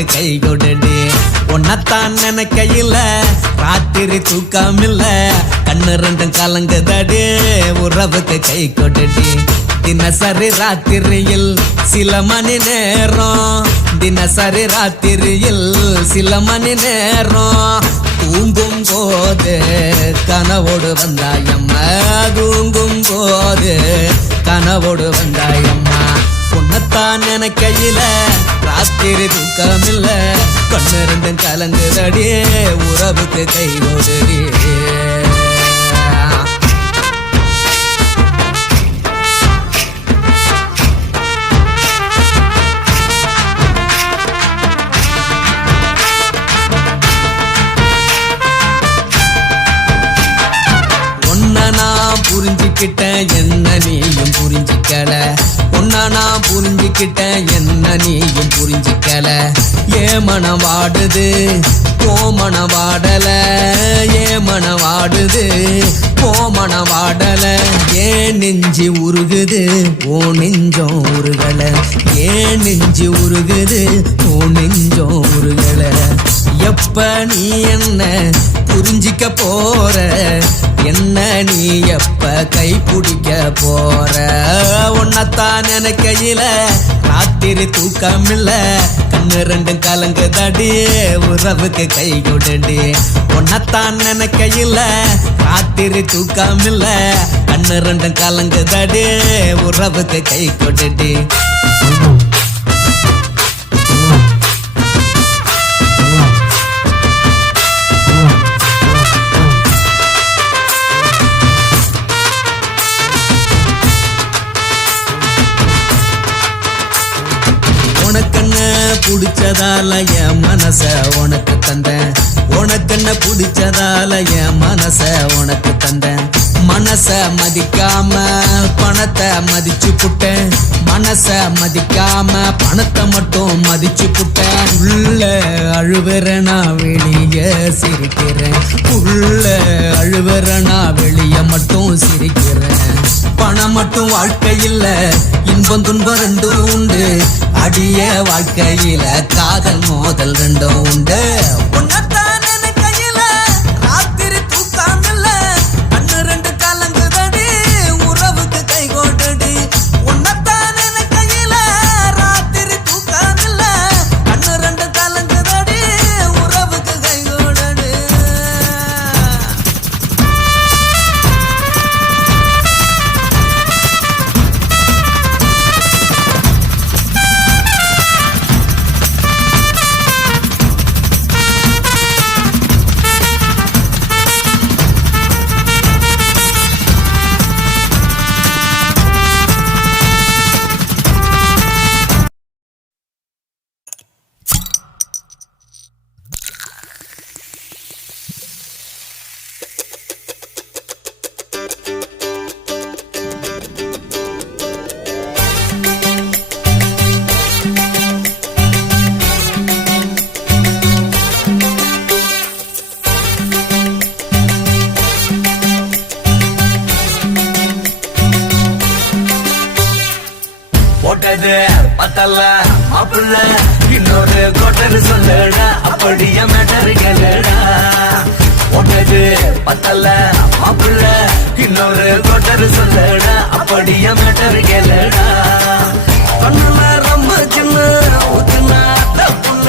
உறவுக்கு கை கொடுடி உன்னத்தான் நினைக்கையில ராத்திரி தூக்கமில்ல கண்ணு ரெண்டும் கலங்குதடி உறவுக்கு கை கொடுடி தினசரி ராத்திரியில் சில மணி நேரம். தினசரி ராத்திரியில் சில மணி நேரம். தூங்கும் போது கனவோடு வந்தாயம்மா தூங்கும் போது கனவோடு வந்தாயம்மா உன்னத்தான் நினைக்கையில ராத்திரி தூக்கம் இல்ல கண்ணிருந்தும் கலங்குதடி. உறவுக்கு கை ஓடுடி உன்னை புரிஞ்சுக்கிட்டேன் என்ன கிட்ட என்ன நீயும் புரிஞ்சிக்கல? ஏ மனம் வாடுது ஓ மனம் வாடல. ஏ மனம் வாடுது மனவாடல ஏன் நெஞ்சு உருகுது? ஓ நெஞ்சம் உருகல. ஏன் நெஞ்சு உருகுது? ஓ நெஞ்சம் உருகல. எப்ப நீ என்ன புரிஞ்சிக்க போற? என்ன நீ எப்ப கை பிடிக்க போற? உன்னத்தான் நினைக்கையில ராத்திரி தூக்கமில்ல. கண்ணு ரெண்டும் கலங்குதடி உறவுக்கு கை கொடுடி. உன்னத்தான் நினைக்கையில ராத்திரி தூக்கமில்ல. கண்ணு ரெண்டும் கலங்குதடி உறவுக்கு கை கொடுடி. உனக்கண்ண பிடிச்சதால என் மனச உனக்கு தந்தேன். உனக்கென்ன பிடிச்சதால என் மனச உனக்கு தந்தேன். மனச மதிக்காம பணத்தை மதிச்சு புட்டேன். மனச மதிக்காம பணத்தை மட்டும் மதிச்சு புட்டேன். உள்ள அழுவுற வெளிய சிரிக்கிறேன். உள்ள அழுவுற வெளிய மட்டும் சிரிக்கிறேன். பணம் மட்டும் வாழ்க்கை இல்ல இன்பம் துன்பம் ரெண்டும் உண்டு. அடிய வாழ்க்கையில காதல் மோதல் ரெண்டும் உண்டு. உன்னத்தான் மாப்பிள்ள இன்னொரு கோட்டர் சொல்லுடா அப்படியே மேட்டர் கேளுடா. போட்டது பத்தல மாப்பிள்ள இன்னொரு கோட்டர் சொல்லுடா அப்படியே மேட்டர் கேளுடா. கண்ணுல ரொம்ப சின்ன ஊத்துனா தப்புள்ள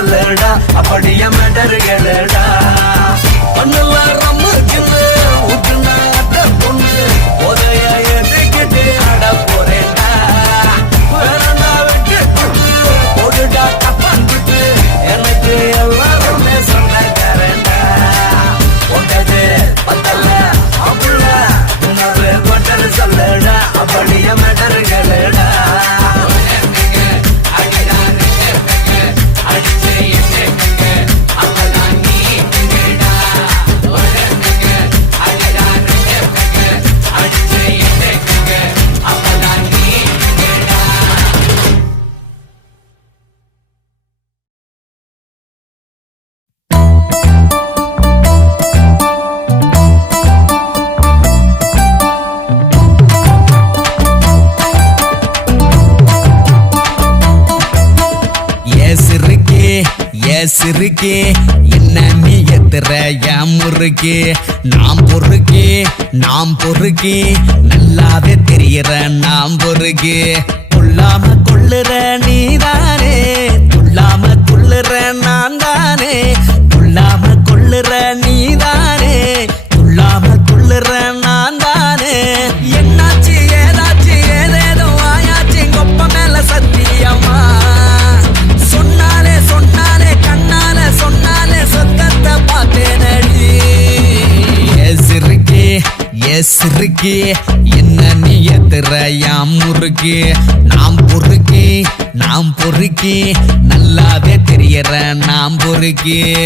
சொல்லடா அப்படியே மேட்டர் கேளுடா. பண்ணுல ரம்மு கிண்ணு ஊத்துனா அட்ட பொண்ணு உதய எதுக்கிட்டு அட போறேன்டா. வேறண்டா விட்டு விட்டு போடுடா கப்பான் விட்டு எனக்கு எல்லாருமே பத்தல கொட்டர் சொல்லடா அப்படியே மேட்டர் கேளுடா. எஸ் என்ன நீ எத்திர ஏன் முறுக்கு? நாம் பொறுக்கே நாம் பொறுக்கே. நல்லாவே தெரியற நாம் பொறுக்கு. கொள்ளாம கொள்ளுற நீதானே. துள்ளாம துள்ளுற நான் சிறுக்கு என்ன நீ எத்துற யாம் முறுக்கு? நாம் பொறுக்கி நாம் பொறுக்கி. நல்லாவே தெரியற நாம் பொறுக்கி.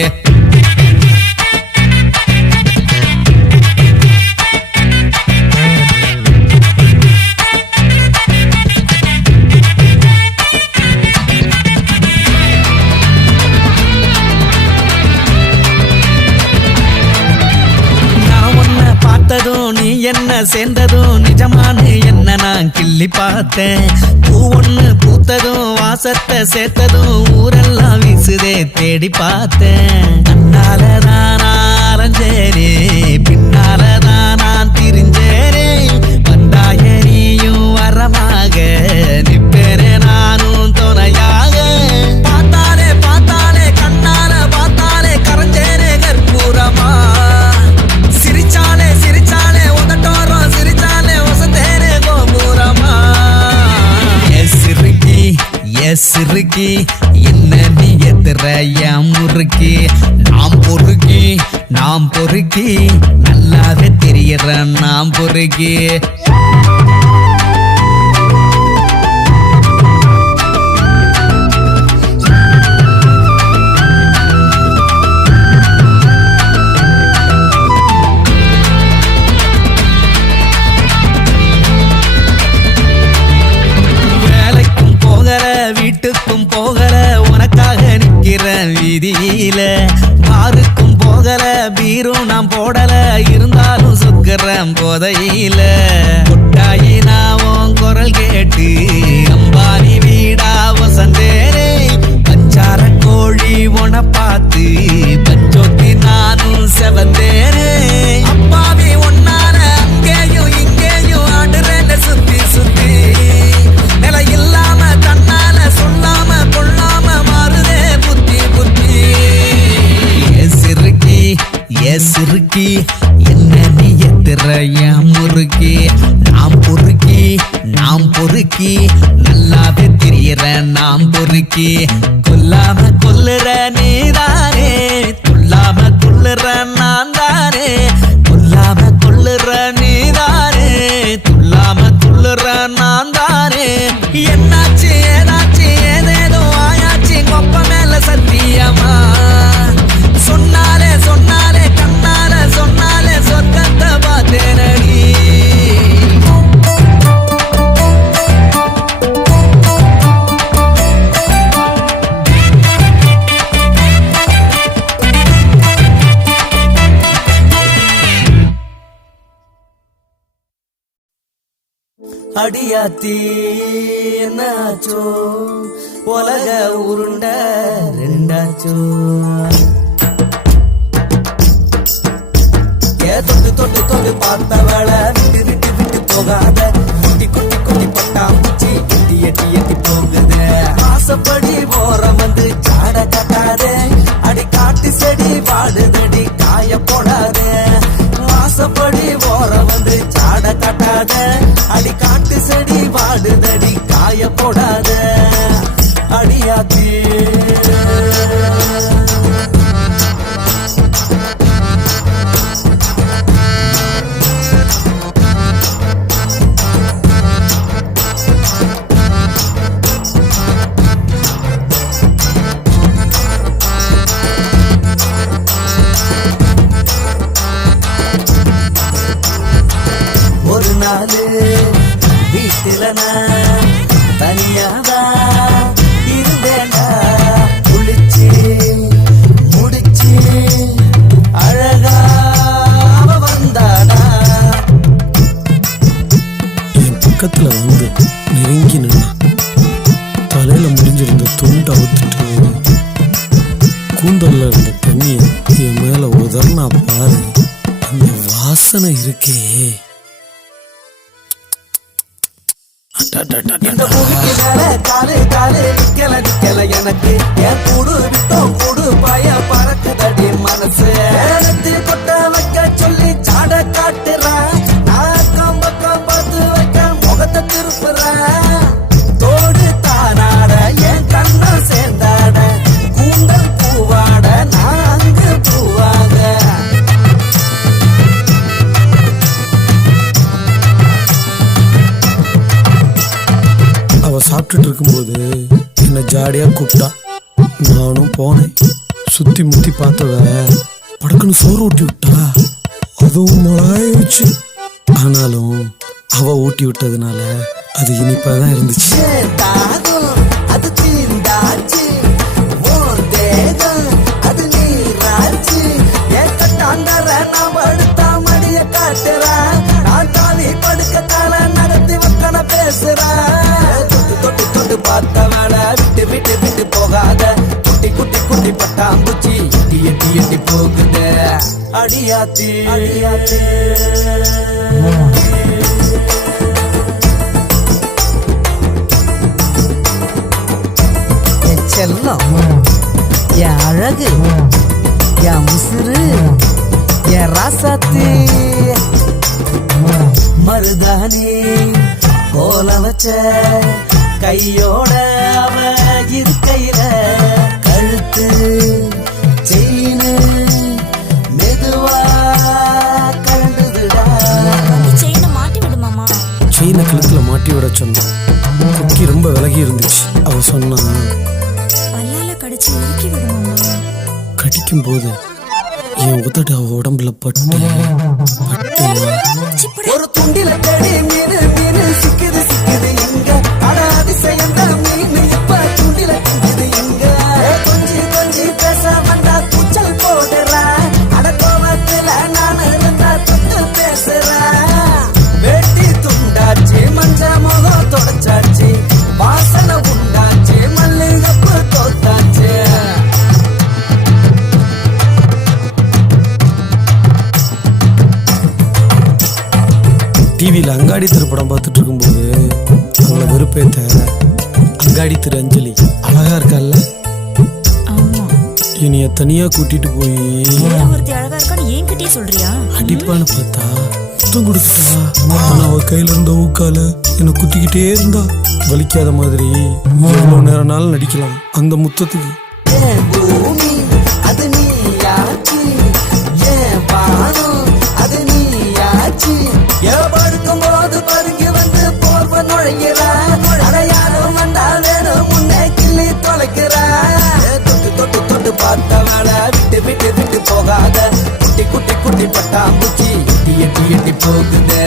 சேர்ந்ததும் நிஜமானு என்ன நான் கிள்ளி பார்த்தேன்? பூ ஒன்று பூத்ததும் வாசத்தை சேர்த்ததும் ஊரெல்லாம் வீசுதே தேடி பார்த்தேன். கண்ணாலதான் நான் பின்னால தான் நான் திரிஞ்சேனே வந்தாயரியும் வரமாக நிப்ப சிறுக்கி என்ன நீ எத்துற என் முறுக்கி? நாம் பொறுக்கி நாம் பொறுக்கி நல்லாவே தெரியற நாம் பொறுக்கி. வீதியில பாருக்கும் போகல பீரும் நான் போடல. இருந்தாலும் சுக்கரம் போதையில. கொட்டாயி நான் குரல் கேட்டு அடியாத்தி என்னாச்சோ உலக உருண்ட ரெண்டாச்சோ? ஏ தொட்டு தொட்டு தொட்டு பார்த்தவள விட்டு விட்டு விட்டு போகாத. குட்டி குட்டி குட்டி பட்டா பூச்சி எட்டி எட்டி எட்டி போகுது. ஆசைப்படி ஓரம் வந்து சாட கட்டாதே. அடி காட்டு செடி வாடுதடி காட்டாத. அடி காட்டு செடி வாடுதடி காய போடாத எனக்கு என் கூடு விட்டோம்? கூடு பய பறக்குதடி மனசு. எடுத்து கொட்ட என்னை கூப்பிட்டா நானும் போனேன். சுற்றி முத்தி பார்த்தவ படக்குன்னு சோறு ஊட்டி விட்டா அதுவும் மிளகாய வச்சு ஆனாலும் அவ ஊட்டி விட்டதுனால அது இனிப்பாக தான் இருந்துச்சு. அடியாத்தி. அடியாத்தி செல்லம் என் அழகு. என் உசுரு என் ராசாத்து. மருதானி கோல வச்ச கையோட அவ இருக்கையில கழுத்து செயின் செயினை கழுத்துல மாட்டி விட சொன்னான் குக்கி ரொம்ப விலகி இருந்துச்சு. அவ சொன்னா பல்லால கடிச்சு கடிக்கும் போது என் உதடு அவ உடம்புல பட்டு பட்டு. ஒரு துண்டில தேடி மீனு மீனு. சிக்குது சிக்குது இங்க அட அதிசயம். டிவியில் அங்காடி திரு படம் பார்த்துட்டு இருக்கும்போது அவளை வெறுப்பேத்த அங்காடி திரு அஞ்சலி அழகா இருக்கால்ல? ஆமா. என்னைய தனியா கூட்டிட்டு போய் அழகா இருக்கான்னு என்கிட்டயே சொல்றியா? அடிப்பான்னு பார்த்தா முத்தம் கொடுத்துட்டா. ஆனா அவ கையில இருந்த ஊக்கால என்னை குத்திக்கிட்டே இருந்தா. வலிக்காத மாதிரி எவ்வளவு நேரம்னாலும் நடிக்கலாம். அந்த முத்தத்துக்கு போகாத. குட்டி குட்டி குட்டி பட்டாம்பூச்சி எட்டி எட்டி எட்டி போகுது.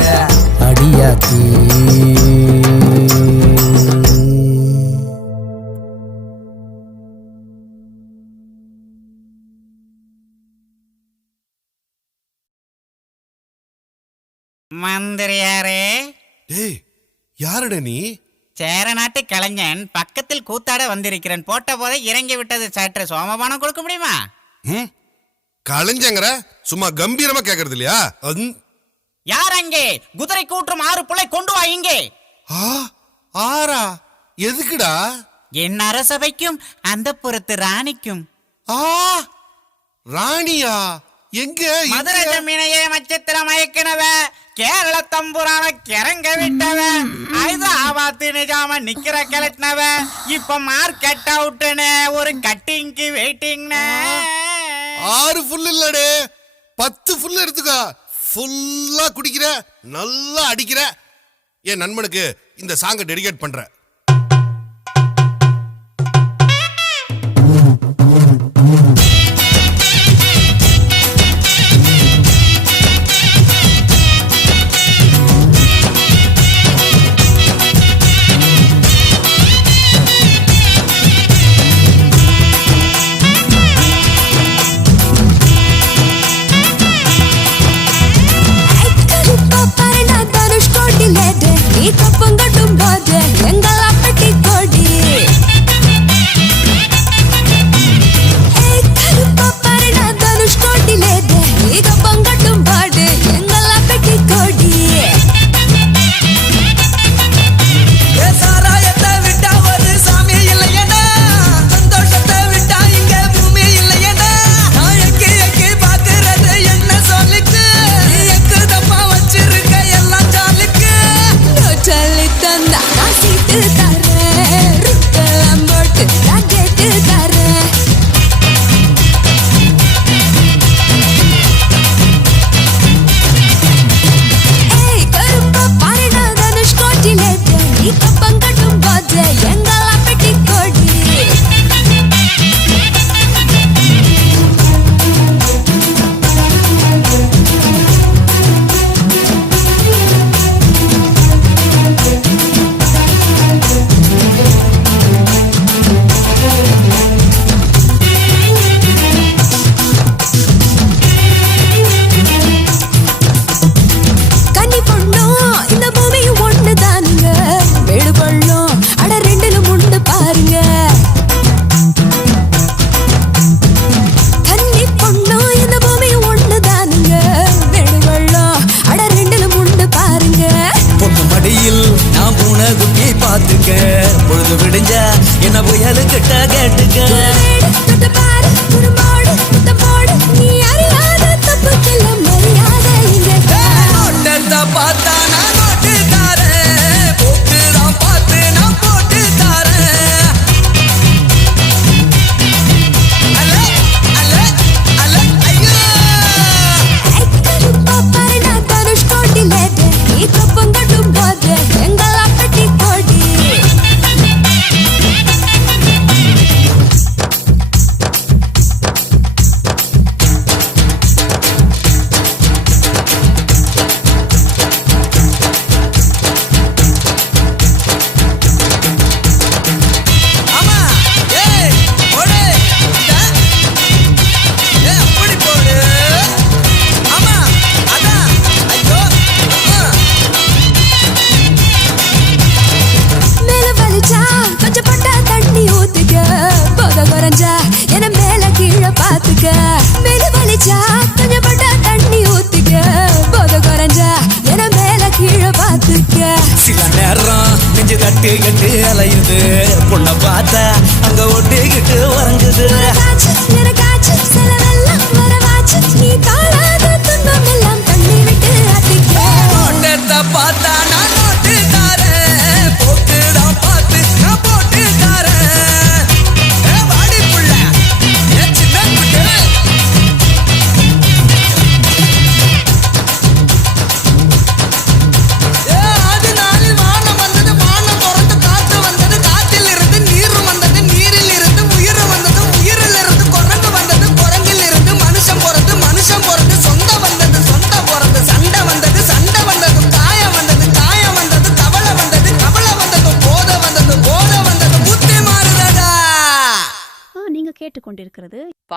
அடியாத்தி மந்திரியாரே. டேய் யாருட நீ? சேரநாட்டு கலைஞன் பக்கத்தில் கூத்தாட வந்திருக்கிறேன். போட்ட போதே இறங்கி விட்டது. சற்று சோமபானம் கொடுக்க முடியுமா? களைஞ்சங்கிற சும்மா கம்பீரமா கேக்குறது இல்லையா? யார் அங்கே? குதிரை கூற்றும் ஆறு பிள்ளை கொண்டு வா இங்கே. ஆறா? எதுக்குடா? என் அரசவைக்கும் அந்த புறத்து ராணிக்கும். ஆ ராணியா? எங்க மதுரை மீனையே நட்சத்திரம் மயக்கினவ கேரள தம்புரான கிறங்க விட்டவ ஹைதராபாத்து நிஜாம நிக்கிற கிளட்டினவ இப்ப மார்க்கெட் அவுட்டுன்னு ஒரு கட்டிங்க்கு வெயிட்டிங்னு ஆறு ஃபுல் இல்லடே. பத்து ஃபுல் எடுத்துக்கோ. ஃபுல்லா குடிக்கிற நல்லா அடிக்கிற. என் நண்பனுக்கு இந்த சாங்கை டெடிகேட் பண்றேன். கட்ட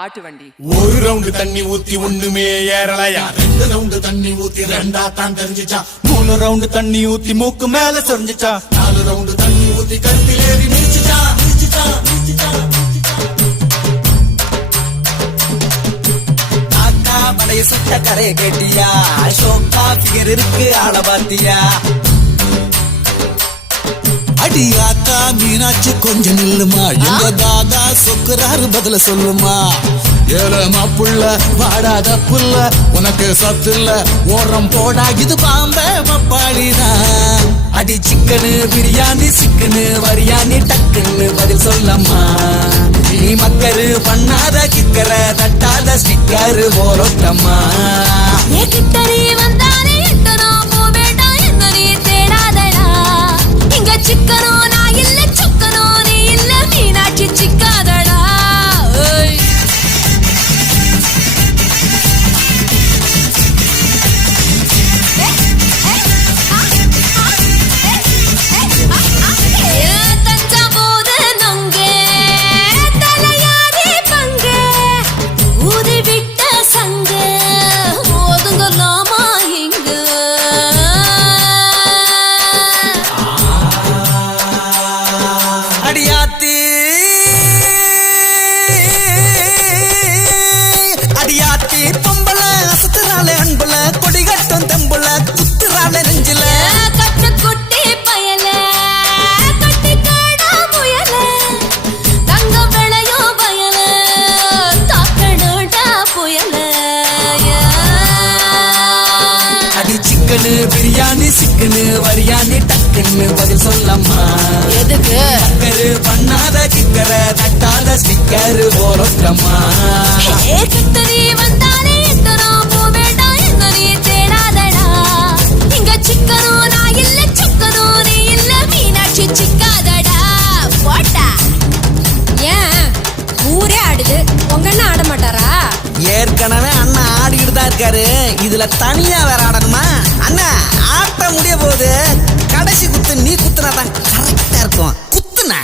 பாட்டு வண்டி. ஒரு ரவுண்டு தண்ணி ஊத்தி ஒண்ணுமே ஏறலையா? ரெண்டு ரவுண்டு தண்ணி ஊத்தி ரெண்டா தான் தெரிஞ்சிச்சா? மூணு ரவுண்டு தண்ணி ஊத்தி மூக்கு மேல சொரிஞ்சிச்சா? நாலு ரவுண்டு தண்ணி ஊத்தி கருத்தில் ஏறி மிதிச்சிச்சா? மிதிச்சிச்சா? மிதிச்சிச்சா? பழைய சுட்ட கரையை கேட்டியா? ஷோக்கா ஃபிகர் இருக்கு ஆள பாத்தியா அடி ஆத்தா மீனாட்சி கொஞ்சம் நில்லுமா? எங்க தாதா சொக்குறாரு பதில சொல்லுமா? ஏழமா புள்ள வாடாத புள்ள உனக்கு சத்து இல்ல ஓரம் போடா இது பாம்ப பப்பாளிதான் அடி சிக்கனு பிரியாணி சிக்கனு வரியாணி டக்குன்னு பதில் சொல்லம்மா. நீ மக்கரு பண்ணாத கிக்கர தட்டாத ஸ்டிக்கரு ஓரோட்டம்மா. ஏ கிட்ட இங்க சிக்கனோ நான் இல்ல. டக்குன்னு பதில் சொல்லம்மா எதுக்கு? பண்ணாத கிக்கர தட்டாத ஸ்டிக்கரு கிட்ட நீ வந்தாலே எத்தனோ போ வேண்டாம் என்ன நீ தேடாதடா. இங்க சிக்கனோ நான் இல்ல சுக்கனோ நீ இல்ல மீனாட்சி சிக்காதடா. போட்டா ஏன்? ஊரே ஆடுது. உங்க ஆட மாட்டாரா? ஏற்கனவே அண்ணா ஆடிக்கிட்டு தான் இருக்காரு. இதுல தனியா வேற ஆடணுமா? அண்ணா ஆட்ட முடிய போகுது. கடைசி குத்து நீ குத்துனா தான் கரெக்டா இருக்கும். குத்துனா?